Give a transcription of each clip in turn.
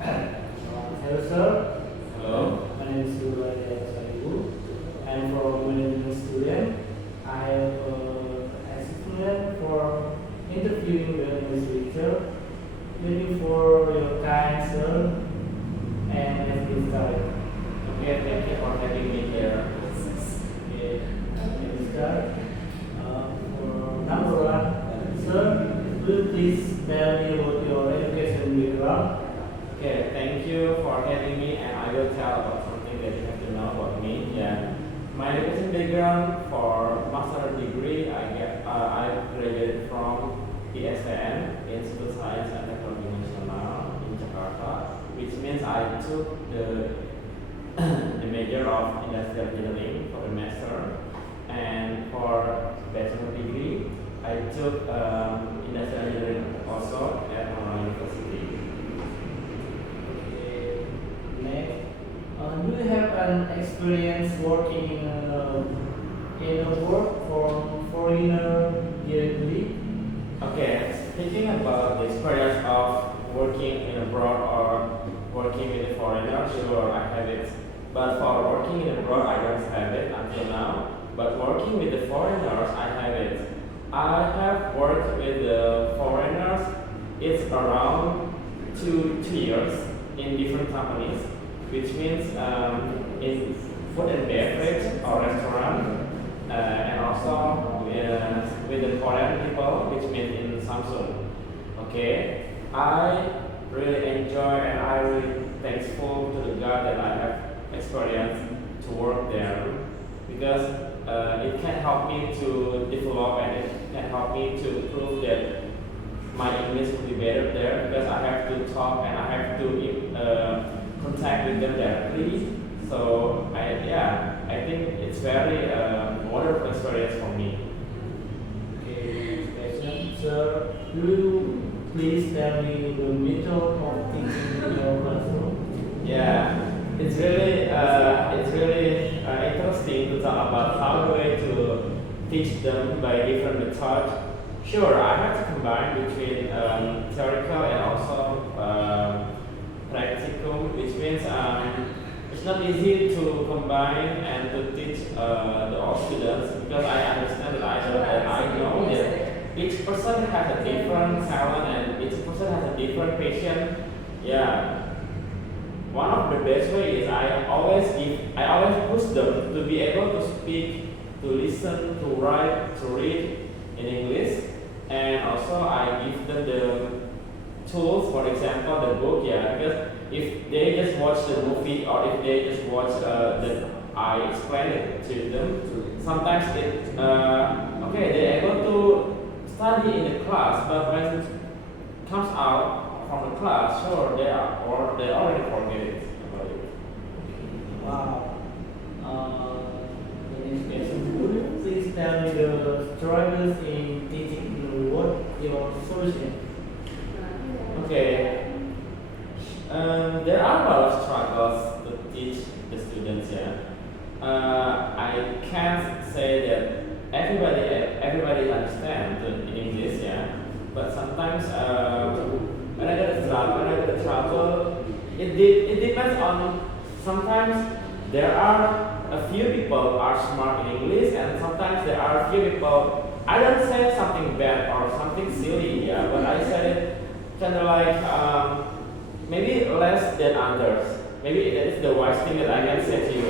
Hello, sir. Hello. My name is Juli and for management student, I have experience for interviewing the English teacher, looking for your kind, sir, and every time. Okay, thank you for having me here. Okay, let me start. For number one, sir, will you please tell me about your education background? Okay, thank you for having me, and I will tell about something that you have to know about me. Yeah, my education background for master degree, I graduated from ISTN, Institute Science and Technology Nasional in Jakarta, which means I took the major of industrial engineering for the master, and for bachelor degree, I took industrial engineering also at Manoa University. Okay, next, do you have an experience working in a work for foreigner directly? Okay, speaking about the experience of working in abroad or working with a foreigner, sure I have it. But for working in abroad, I don't have it until now. But working with the foreigners, I have it. I have worked with the foreigners. It's around two years in different companies, which means in food and beverage or restaurant, and also with the Korean people, which means in Samsung. Okay, I really enjoy and I really thankful to the God that I have experience to work there because it can help me to develop and it can help me to prove that my English will be better there because I have to talk and I have to contact with them directly. So I think it's very wonderful experience for me. Okay, next question. Sir, do you please tell me the method of teaching in your classroom? Yeah, it's really interesting to talk about how the way to teach them by different methods. Sure, I have to combine between theoretical and also practicum, which means it's not easy to combine and to teach all students because I understand that I know that each person has a different talent and each person has a different passion. Yeah. One of the best way is I always push them to be able to speak, to listen, to write, to read in English, and also I give them the tools, for example, the book, because if they just watch the movie or if they just watch I explain it to them, sometimes they're able to study in the class, but when it comes out from the class, sure, they already forget it about it. Wow. The next question. Would you please tell me the struggles in teaching what your solution? Okay. There are a lot of struggles to teach the students. I can't say that everybody understands in English. But sometimes when I get a trouble, it depends on. Sometimes there are a few people are smart in English, and sometimes there are a few people. I don't say something bad or something silly, but I said it kind of like maybe less than others. Maybe that is the wise thing that I can say to you.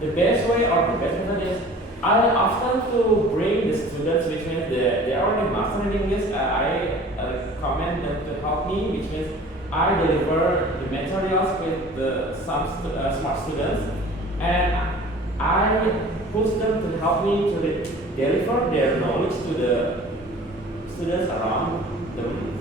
The best way or the best method is I often to bring the students, which means they are already mastering English. I recommend them to help me, which means I deliver the materials with some smart students, and I push them to help me to deliver their knowledge to the students around them.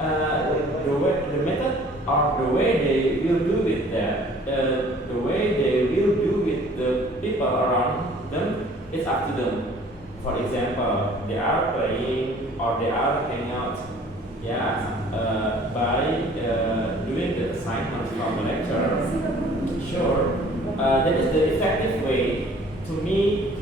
The method or the way they will do with that, the way they will do with the people around them, it's up to them. For example, they are playing or they are hanging out, by doing the assignments from the lecture. Sure, that is the effective way to me.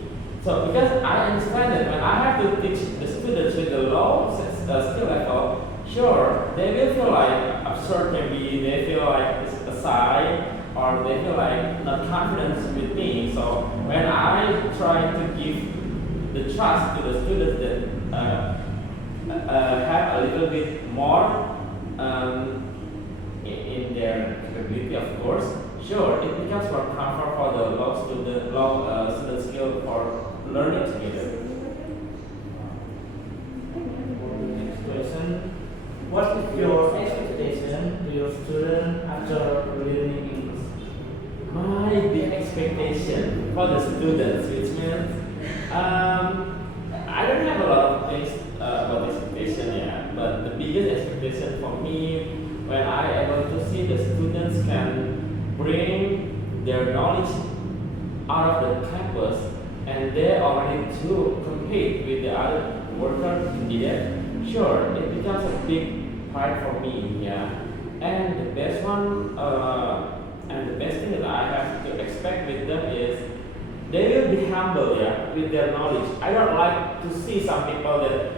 So because I understand that when I have to teach the students students with the low skill level, sure, they will feel like absurd maybe, they feel like it's a sigh, or they feel like not confident with me. So when I try to give the trust to the students that have a little bit more in their capability, of course, sure, it becomes more comfort for the low student skill for learning together. Next question. What is your expectation to your student after learning English? My big expectation for the students, which means I don't have a lot of things about expectation, yeah, but the biggest expectation for me when I able to see the students can bring their knowledge out of the campus and they are ready to compete with the other workers in the end, sure, it becomes a big pride for me, yeah. And the best one, and the best thing that I have to expect with them is they will be humble, yeah, with their knowledge. I don't like to see some people that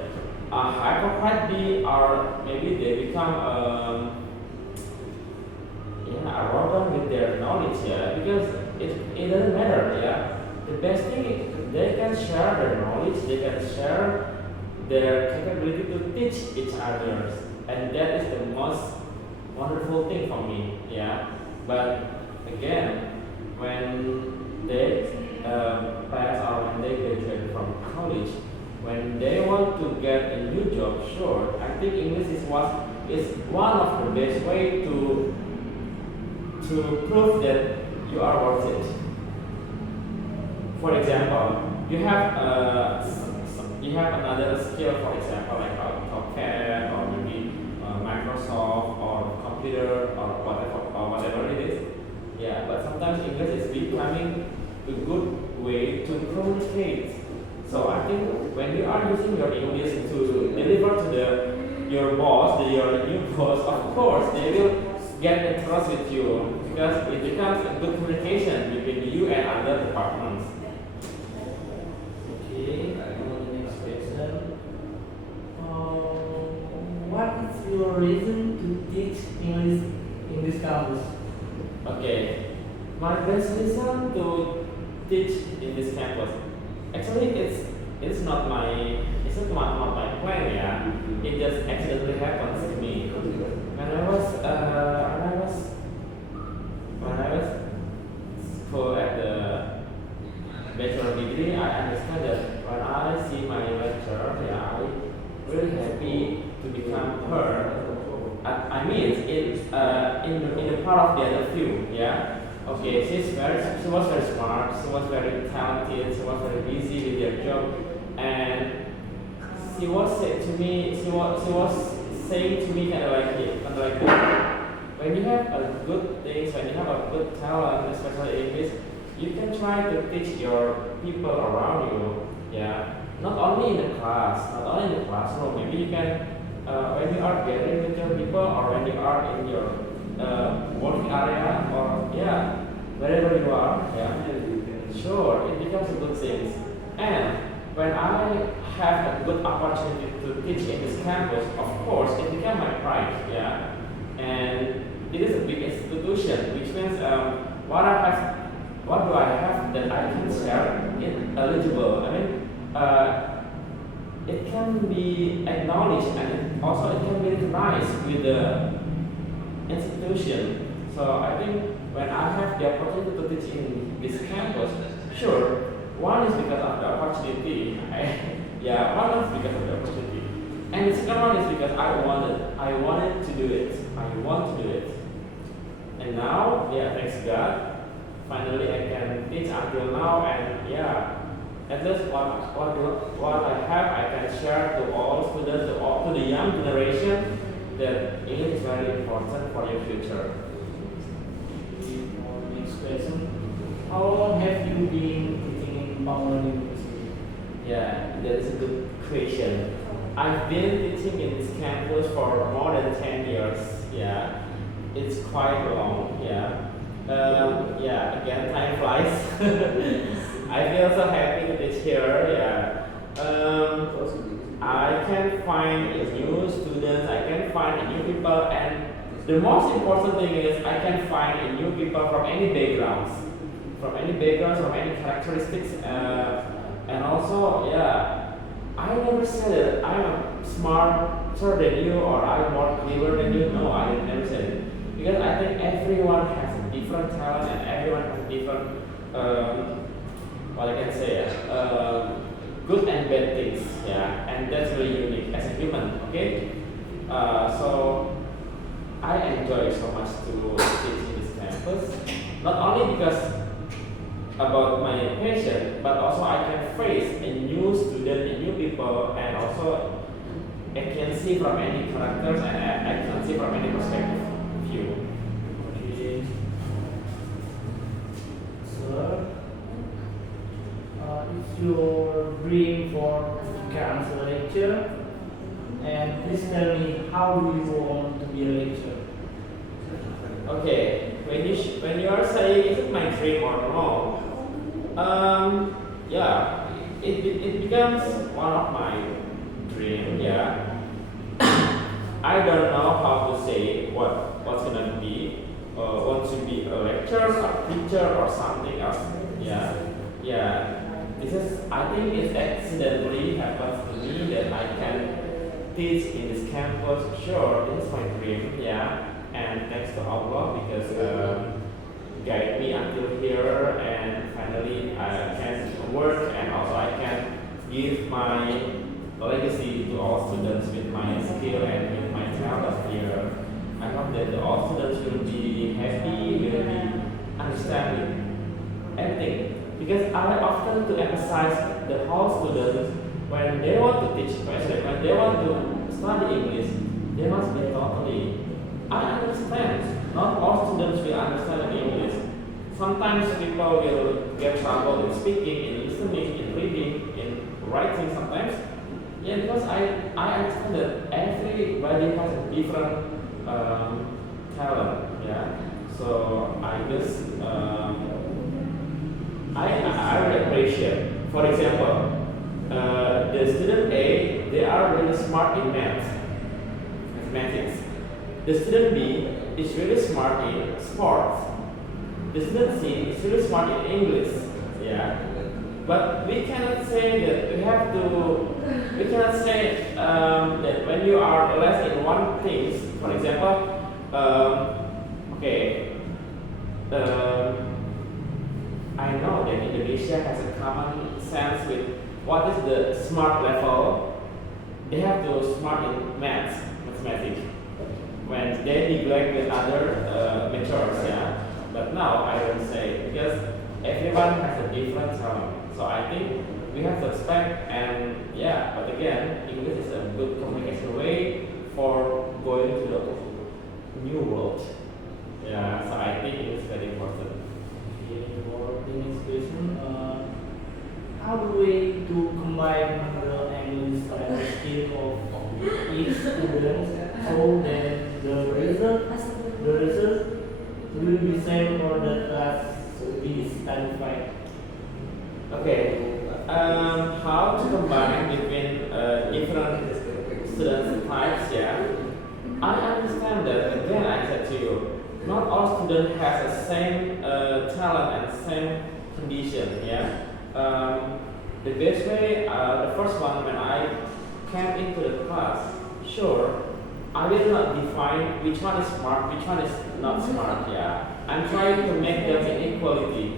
are hypocrite or maybe they become arrogant with their knowledge, yeah, because it doesn't matter, yeah. The best thing is they can share their knowledge, they can share their capability to teach each others, and that is the most wonderful thing for me, yeah. But again, when they pass or when they graduate from college, when they want to get a new job, sure, I think English is one of the best way to prove that you are worth it. For example, you have another skill, for example, like AutoCAD or maybe Microsoft or computer or whatever it is. Yeah, but sometimes English is becoming a good way to communicate. So I think when you are using your English to deliver to your boss, your new boss, of course they will get in trust with you because it becomes a good communication between you and other departments. Okay, I go to the next question. What is your reason to teach English in this campus? Okay, my best reason to teach in this campus. Actually, it's not my plan. Yeah, it just accidentally happens to me. When I was school at the bachelor degree, I understand that when I see my lecturer, yeah, I really happy to become her. I mean, in the part of the other field, yeah. Okay, she was very smart, she was very talented, she was very busy with her job, and she was saying to me kind of like this. When you have a good things, when you have a good talent, especially English, you can try to teach your people around you. Yeah, not only in the class, not only in the classroom. Maybe you can when you are gathering with your people, or when you are in your working area, or yeah, wherever you are. Yeah, sure, it becomes a good thing. And when I have a good opportunity to teach in this campus, of course, it becomes my pride. Yeah, and it is a big institution, which means what do I have that I can share is eligible. I mean, it can be acknowledged and also it can be recognized with the institution. So I think when I have the opportunity to teach in this campus, sure, one is because of the opportunity. One is because of the opportunity. And the second one is because I wanted to do it. I want to do it. And now, yeah, thanks God, finally I can teach until now, and yeah, at least what I have, I can share to all students, to the young generation, that English is very important for your future. Next question. How long have you been teaching in Bangladesh University? Yeah, that is a good question. I've been teaching in this campus for more than 10 years. Yeah, it's quite long. Yeah. Again, time flies. I feel so happy to teach here. Yeah. I can find a new students, I can find a new people, and the most important thing is I can find a new people from any backgrounds, from any characteristics, and also, yeah, I never said that I'm smarter than you or I'm more clever than you. No, I never said it, because I think everyone has a different talent and everyone has a different, what I can say, good and bad things, yeah, and that's really unique as a human. Okay, so I enjoy so much to teach in this campus, not only because about my passion, but also I can face a new student, a new people, and also I can see from any characters and I can see from any perspective view. Okay. Sir, it's your dream for become a lecturer, and please tell me how do you want to be a lecturer? Okay, when you are saying is it my dream or no, yeah, it becomes one of my dream. Yeah, I don't know how to say what's gonna be. Want to be a lecturer, a teacher, or something else. Yeah, yeah. This is, I think it accidentally happens to me that I can teach in this campus. Sure, this is my dream. Yeah, and thanks to Allah because guide me until here, and finally I can work and also I can give my legacy to all students with my skill and with my talent here. I hope that all students will be happy, will be understanding everything. Because I often to emphasize the whole students when they want to teach, when they want to study English, they must be totally. I understand. Not all students will understand English. Sometimes people will get trouble in speaking, in listening, in reading, in writing sometimes. Yeah, because I understand that everybody has a different talent. Yeah. So I guess I really appreciate. For example, the student A, they are really smart in mathematics. The student B is really smart in sports. The student C is really smart in English. Yeah. But we cannot say that we cannot say that when you are less in one thing, for example, okay, I know that Indonesia has a common sense with what is the smart level. They have to smart in mathematics. When they neglect the other methods, yeah. But now I don't say because everyone has a different talent. So I think we have to respect and yeah. But again, English is a good communication way for going to the new world. Yeah. So I think it is very important. Okay, for the next question, how do we to combine the English and skill of each student so that the result will be same or the class will be satisfied? Okay. How to combine between different student types? Yeah. I understand that. Again, I said to you, not all students has the same talent and same condition. Yeah. The best way, the first one when I came into the class, sure, I will not define which one is smart, which one is not smart. Yeah. I'm trying to make them in equality.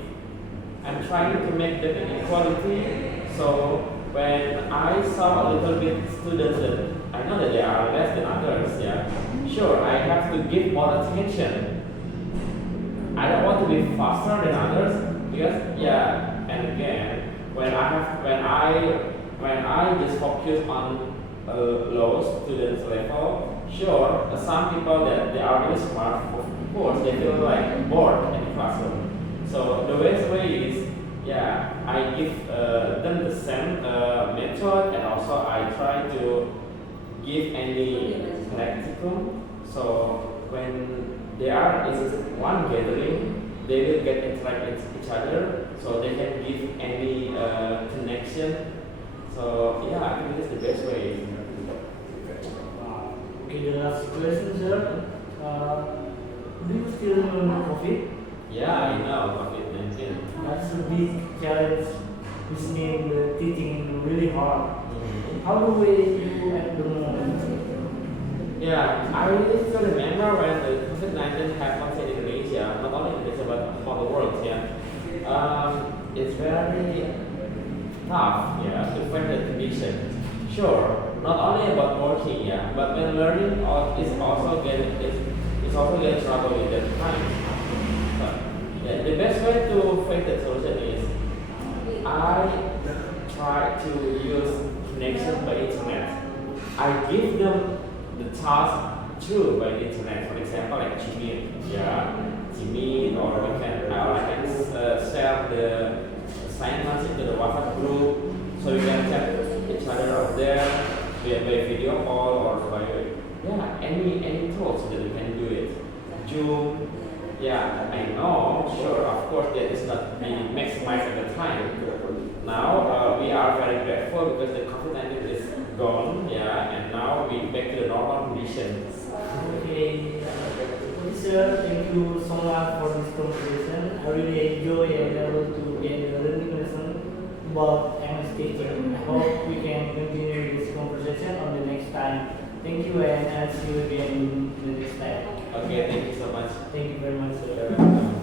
I'm trying to make them in equality. So when I saw a little bit students that I know that they are less than others, yeah, sure, I have to give more attention. I don't want to be faster than others because yeah, and again, when I just focus on low students level, sure, some people that they are really smart, of course, they feel like bored in the classroom. So the best way is, yeah, I give them the same method, and also I try to give any practicum. So when they are in one gathering, they will get interact with each other, so they can give any connection. So yeah, I think this is the best way. last question, sir. Do you still remember COVID? Yeah, I know COVID-19. That's a big challenge, which made the teaching really hard. How do we you at the moment? Yeah, I really still remember when the COVID-19 happened in Indonesia, not only Indonesia but for the world. Yeah, it's very tough. Yeah, to find the condition. Sure, not only about working. Yeah, but when learning it's also getting trouble with that time. But yeah, the best way to find the solution is I try to use connection by internet. I give them the task through by the internet. For example, like Gmail, yeah, Gmail, or I can share the assignments into the WhatsApp group, so you can chat each other out there by video call or by any tools that you can do it. Zoom, yeah, I know, sure, of course, that is not being maximized at the time. Now we are very grateful because the COVID-19 is gone, yeah, and now we back to the normal conditions. Okay, sir, thank you so much for this conversation. I really enjoy and able to get a learning lesson about MS teaching. I hope we can continue this conversation on the next time. Thank you, and I'll see you again in the next time. Okay, thank you so much. Thank you very much, sir. You're welcome.